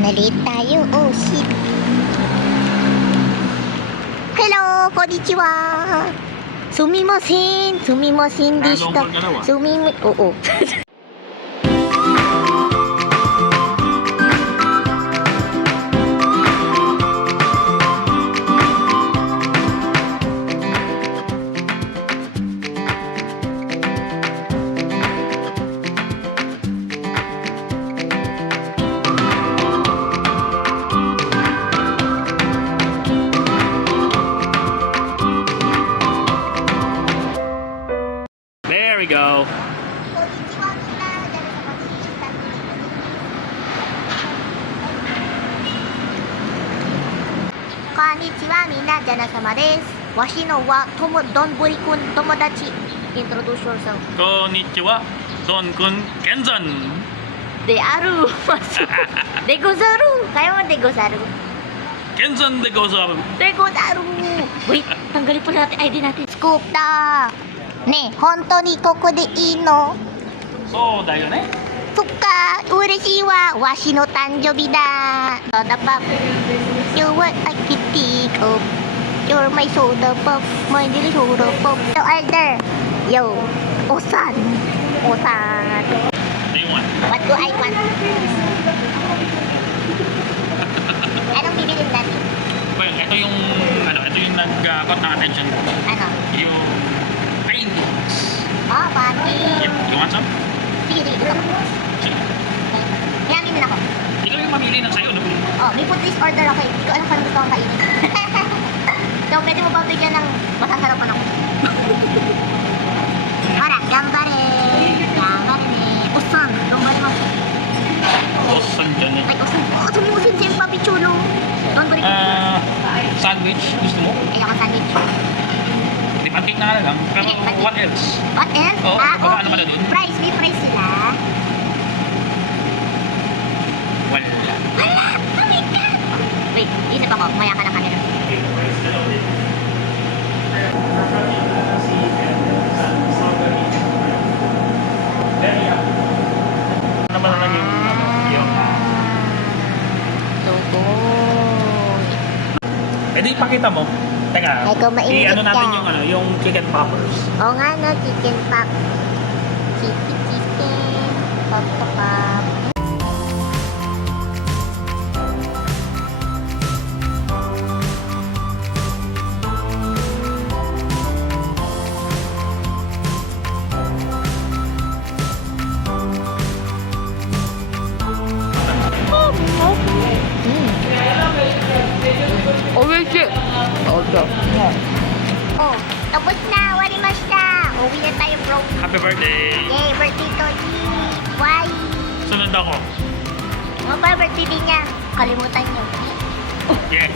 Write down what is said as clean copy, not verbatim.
Na-late tayo. Oh, shit. Hello, konnichiwa. Sumimasen. Sumimasen deshita. Oo. There we go. Konnichiwa, minna, janasama desu. Washi no wa donbori kun tomodachi. Introduce yourself. Konnichiwa. Don kun Kenzan. De aru. De gozaru. Kayo mo de gozaru. Kenzan de gozaru. De gozaru. Wait, tanggalin pala natin ID natin. Scoop da. Ne, honto ni koko de ii no? そうだよね。そっか、嬉しいわ。わしの誕生日だ。Soda pop. You what I could think of. You're my soda pop. My little soda pop. So order. Yo, Osan. Osan. Do you want? What do I want? Anong bibilin natin? Well, ito yung nag-caught ng attention ko. Ano? Yung paintings. Oh, pati. You want some? Sige, sige. Gusto ko. Sige. Yamin din ako. Ikaw yung mamili ng sayo. Ano? Oh, may food list order ako. Hindi ko alam kung ano gusto kong kainin. So, pwede mo ba bigyan ng masasarapan ako? Hara, gambare. Gambare. Osan, gambare mo. Osan dyan eh. Ay, osan. Oh, tumusin siya yung papi chulo. Donbori. Sandwich. Gusto mo? Ay, ako sandwich. Di pancake na lang. Pero Sige, pancake. what else? What else? Oo, baka ano ka na dun? Price, may price sila. Wala. Wala! Oh my God! Wait, isip ako. Maya ka ng camera. Ano ba naman yung Logo. Pwede ipakita mo. Teka, Ay, kung mainit i-ano natin ka. yung chicken poppers. Oo nga no, chicken pop. Chicken. Pop, pop, pop. Oh, tapos na. Warimashita. Uwi na tayo, bro. Happy birthday! Yay, birthday to ni. Why? Sunod ako. Ano ba birthday din niya? Kalimutan niyo. Yeah.